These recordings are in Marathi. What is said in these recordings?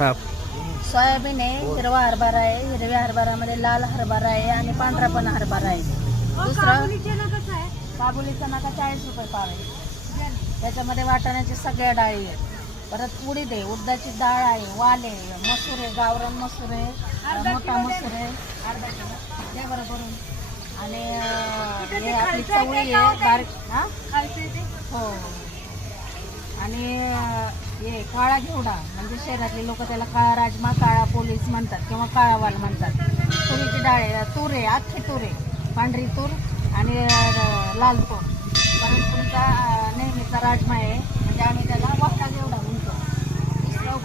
हा. सोयाबीन आहे हिरवा हरभरा आहे हिरव्या हरभरामध्ये लाल हरभरा आहे आणि पांढरा पण हरभरा आहे. दुसरं? काबुली चना का चाळीस रुपये पाव आहे. त्याच्यामध्ये वाटाण्याची सगळ्या डाळी आहेत. परत उडीद आहे उडदाची डाळ आहे वाल आहे मसूर आहे गावरण मसूर आहे मोठा मसूर आहे. अर्धा किलो द्या बरं आणि हे आपली चवळी आहे बारीक हो? आणि काळा घेवडा म्हणजे शहरातले लोक त्याला काळा राजमा काळा पोलीस म्हणतात किंवा काळावाल म्हणतात. तुरीची डाळ आहे तूर आहे अख्खी तूर आहे. पांढरी तूर आणि लाल तूर. परत तुमचा नेहमीचा राजमा आहे म्हणजे आम्ही त्याला वाटा घेवडा म्हणतो.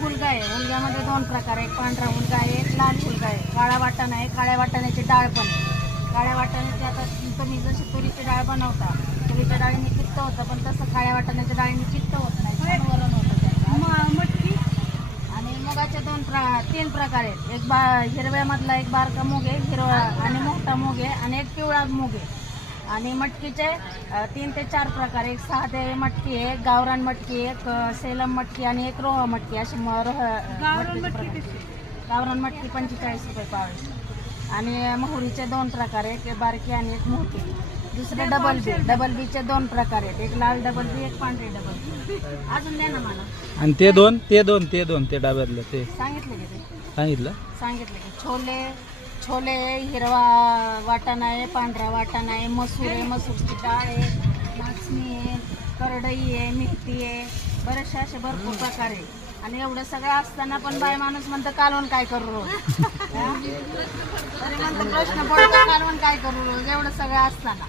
हुलगा आहे हुलग्यामध्ये दोन प्रकार आहे पांढरा हुलगा आहे एक लाल हुलगा आहे. काळा वाटाणा आहे काळ्या वाटाण्याची डाळ पण आहे. काळ्या वाटाण्याची आता तुम्ही जशी तुरीची डाळ बनवता तुरीच्या डाळीने चित्त होतं पण तसं काळ्या वाटाण्याच्या डाळीने चित्त होतं. मुगाचे दोन प्र तीन प्रकार आहेत. एक बा हिरव्यामधला एक बारका मूग आहे हिरवा आणि मोठा मूग आहे आणि एक पिवळा मूग आहे. आणि मटकीचे तीन ते चार प्रकार एक साधे मटकी आहे एक गावरान मटकी एक सेलम मटकी आणि एक रोह मटकी. अशी रोह. गावरान मटकी पंचेचाळीस रुपये पाव आणि मोहरीचे दोन प्रकार आहेत एक बारकी आणि एक मोठी. दुसरे डबल बी डबल बीचे दोन प्रकार आहेत एक लाल डबल बी एक पांढरी डबल बी अजून द्या ना मला. आणि ते दोन ते दोन ते दोन ते डाब्यातलं ते. सांगितलं की ते. सांगितलं? सांगितलं की छोले छोले हिरवा वाटाणा आहे पांढरा वाटाणा आहे मसूर आहे मसूरची डाळ आहे नाचणी आहे करडई आहे मेथी आहे. बरेचसे असे भरपूर प्रकार आहे आणि एवढं सगळं असताना पण बाय माणूस म्हणतं कालवण काय करू रोज? तरी म्हणतं प्रश्न पडतो कालवण काय करू रोज एवढं सगळं असताना